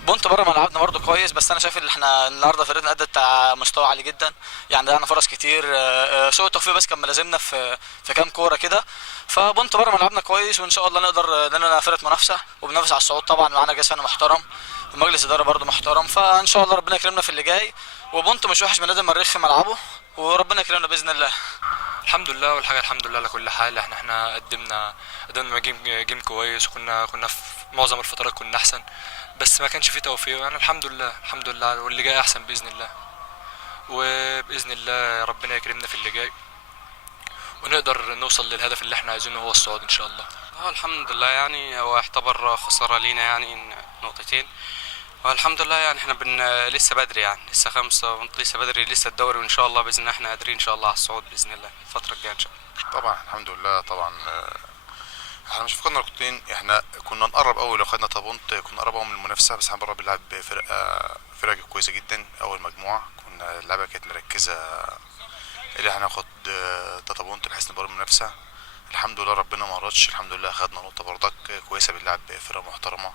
بونت بره ملعبنا برضه كويس، بس انا شايف ان احنا النهارده فرقتنا ادت على مستوى عالي جدا. يعني ضيعنا فرص كتير، سوء التوفيق بس كان ملازمنا في كام كوره كده. فبونت بره ملعبنا كويس، وان شاء الله نقدر لنا فرقه منافسه وبننافس على الصعود. طبعا معانا جهاز فني محترم ومجلس اداره برضه محترم، فان شاء الله ربنا يكرمنا في اللي جاي. وبونت مش وحش من نادي المريخ في ملعبه، وربنا يكرمنا باذن الله. الحمد لله والحاجة الحمد لله على كل حال. احنا قدمنا جيم كويس، وكنا في معظم الفترات كنا احسن، بس ما كانش فيه توفيق. يعني الحمد لله الحمد لله، واللي جاي احسن باذن الله. وباذن الله ربنا يكرمنا في اللي جاي، ونقدر نوصل للهدف اللي احنا عايزينه، هو الصعود ان شاء الله. الحمد لله، يعني هو يعتبر خسارة لينا، يعني نقطتين. والحمد لله يعني احنا لسه بدري، يعني لسه خمسة، لسه بدري، لسه الدوري، وان شاء الله باذن الله احنا قادرين ان شاء الله على الصعود باذن الله الفترة الجاية ان شاء الله. طبعا الحمد لله طبعا. احنا مش فقدنا نقطتين، احنا كنا نقرب قوي لو خدنا طابونت، كنا نقرب قوي من المنافسه، بس احنا بره بنلعب فرقه كويسه جدا. اول مجموعه كنا اللعبه كانت مركزه اللي احنا ناخد طابونت بحيث نبقى المنافسه. الحمد لله ربنا ما رضش، الحمد لله خدنا نقطه برضك كويسه. بنلعب فرقه محترمه،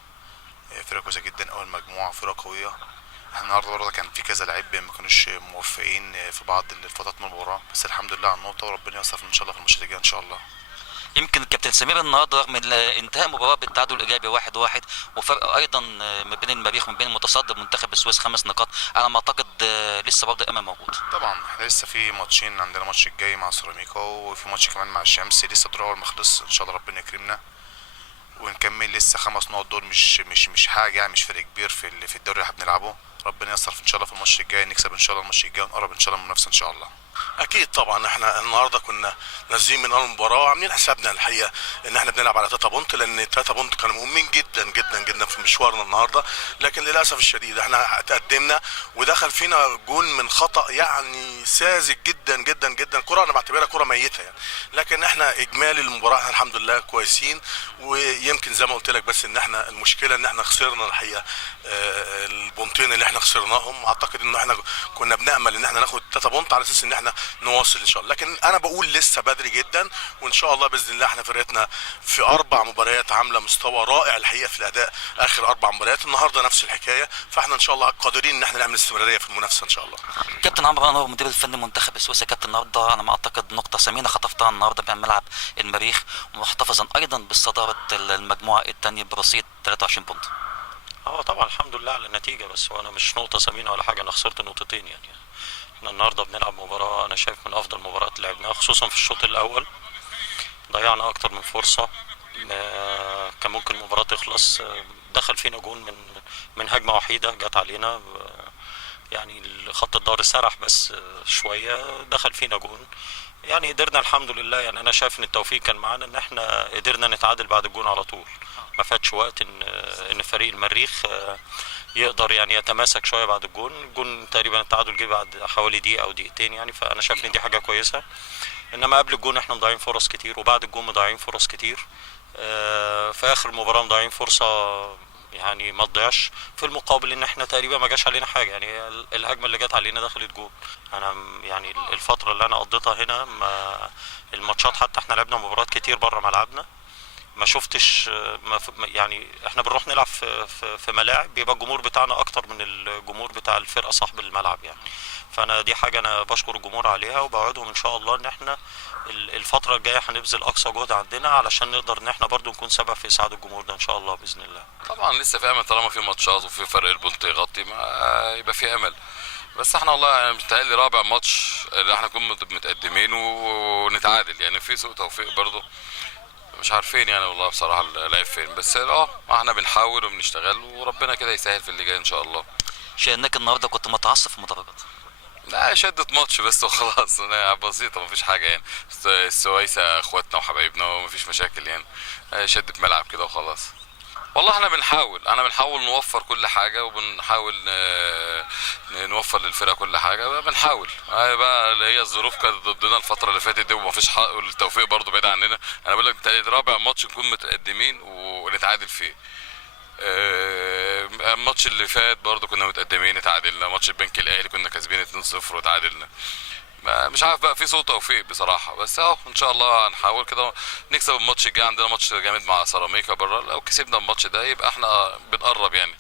فرقه كويسه جدا. اول مجموعه فرقه قويه. احنا النهارده برضه كان في كذا لعيب ما كانوش موفقين في بعض الفترات من المباراه، بس الحمد لله على النقطه، وربنا ييسر ان شاء الله في الماتش اللي جاي ان شاء الله. يمكن الكابتن سمير النهارده رغم انتهاء المباراه بالتعادل الايجابي 1-1، وفرق ايضا ما بين المريخ وما بين المتصدر منتخب السويس 5 نقاط، على ما اعتقد لسه برضه الامل موجود. طبعا احنا لسه في ماتشين، عندنا ماتش الجاي مع سيراميكا، وفي ماتش كمان مع الشمس. لسه الدور اول ما خلص، ان شاء الله ربنا يكرمنا ونكمل. لسه 5 نقط دول مش حاجه، يعني مش فرق كبير في الدوري اللي احنا بنلعبه. ربنا ييسر ان شاء الله في الماتش الجاي نكسب ان شاء الله الماتش الجاي، ونقرب ان شاء الله من المنافسه ان شاء الله. اكيد طبعا. احنا النهارده كنا نازلين من اول مباراه وعاملين حسابنا الحقيقه ان احنا بنلعب على 3 بونت، لان 3 بونت كانوا مهمين جدا جدا جدا في مشوارنا النهارده. لكن للاسف الشديد احنا تقدمنا ودخل فينا جون من خطا يعني ساذج جدا جدا جدا. كره انا بعتبرها كره ميته يعني. لكن احنا اجمالي المباراه احنا الحمد لله كويسين. ويمكن زي ما قلت لك، بس ان احنا المشكله ان احنا خسرنا الحقيقه البونتين اللي احنا خسرناهم. اعتقد ان احنا كنا بنامل ان احنا ناخد 3 بونت على اساس ان احنا نواصل ان شاء الله. لكن انا بقول لسه بدري جدا، وان شاء الله باذن الله احنا فرقتنا في 4 مباريات عامله مستوى رائع الحقيقه في الاداء. اخر 4 مباريات النهارده نفس الحكايه، فاحنا ان شاء الله قادرين ان احنا نعمل استمراريه في المنافسه ان شاء الله. كابتن عمرو انور مدير الفني منتخب السويس، يا كابتن النهارده على ما اعتقد نقطه ثمينه خطفتها النهارده بملعب المريخ، محتفظا ايضا بالصداره المجموعه الثانيه برصيد 23 بونت. طبعا الحمد لله على النتيجة، بس وانا مش نقطة ثمينة ولا حاجة، انا خسرت نقطتين يعني. احنا النهاردة بنلعب مباراة انا شايف من افضل مباريات اللي لعبناها، خصوصا في الشوط الاول ضيعنا اكتر من فرصة. كان ممكن المباراة تخلص. دخل فينا جون من هجمة وحيدة جت علينا. يعني خط الظهر سرح بس شوية، دخل فينا جون. يعني قدرنا الحمد لله. يعني انا شايف ان التوفيق كان معانا، ان احنا قدرنا نتعادل بعد الجون على طول. ما فاتش وقت ان فريق المريخ يقدر يعني يتماسك شويه بعد الجون تقريبا التعادل جه بعد حوالي دقيقه او دقيقتين يعني. فانا شايف ان دي حاجه كويسه. انما قبل الجون احنا مضيعين فرص كتير، وبعد الجون مضيعين فرص كتير. في اخر المباراه مضيعين فرصه يعني ما تضيعش. في المقابل ان احنا تقريبا ما جاش علينا حاجه، يعني الهجمه اللي جت علينا دخلت جول. انا يعني الفتره اللي انا قضيتها هنا الماتشات، حتى احنا لعبنا مباريات كتير بره ملعبنا، ما شفتش يعني احنا بنروح نلعب في ملاعب بيبقى الجمهور بتاعنا اكتر من الجمهور بتاع الفرقه صاحب الملعب يعني. فانا دي حاجه انا بشكر الجمهور عليها، وبوعدهم ان شاء الله ان احنا الفتره الجايه هنبذل اقصى جهد عندنا علشان نقدر ان احنا برضو نكون سبب في اسعاد الجمهور ده ان شاء الله باذن الله. طبعا لسه في امل، طالما في ماتشات وفي فرق البونت يغطي ما يبقى في امل. بس احنا والله يعني مستاهل رابع ماتش اللي احنا نكون متقدمين ونتعادل، يعني في سوء توفيق برضه مش عارفين يعني والله بصراحه العيب فين. بس احنا بنحاول وبنشتغل، وربنا كده يسهل في اللي جاي ان شاء الله. شأنك النهارده كنت متعصب في المدرجات. لا شدت ماتش بس وخلاص، بسيطه مفيش حاجه يعني. السويسه اخواتنا وحبايبنا ومفيش مشاكل يعني. شدت ملعب كده وخلاص. والله احنا بنحاول نوفر كل حاجه، وبنحاول نوفر للفرقه كل حاجه. بنحاول بقى اللي هي الظروف كانت ضدنا الفتره اللي فاتت دي، ومفيش حق، والتوفيق برضو بعيد عننا. انا بقول لك رابع ماتش نكون متقدمين ونتعادل فيه. الماتش اللي فات برضو كنا متقدمين اتعادلنا. ماتش البنك الاهلي كنا كاسبين 2-0 وتعادلنا. مش عارف بقى، في سوء توفيق بصراحه. بس ان شاء الله هنحاول كده نكسب الماتش الجاي. عندنا ماتش جامد مع سيراميكا بره، لو كسبنا الماتش ده يبقى احنا بنقرب يعني.